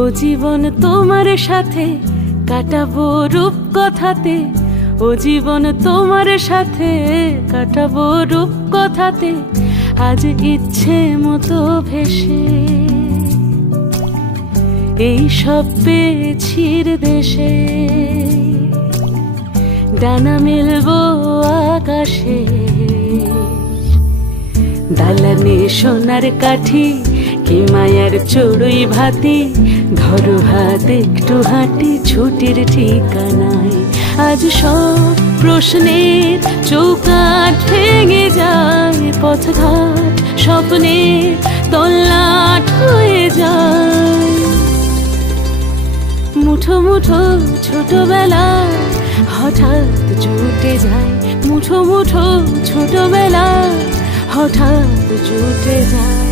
ও জীবন তোমার সাথে কাটাবো রূপ কথাতে, ও জীবন তোমার সাথে কাটাবো রূপ কথাতে, আজ ইচ্ছে মতো ভেসে এই সব পেয়েছির দেশে। ডানা মেলবো আকাশে, দালানে সোনার কাঠি, কি মায়ার চড়ুই ভাতি, ধরো হাত একটু হাঁটি ছুটির ঠিকানায়। আজ সব প্রশ্নের চৌকাঠ ভেঙে যায়, পথঘাট স্বপ্নের তল্লাট হয়ে যায়। মুঠো মুঠো ছোটবেলা হঠাৎ জুটে যায়, মুঠো মুঠো ছোটবেলা হঠাৎ জুটে যায়।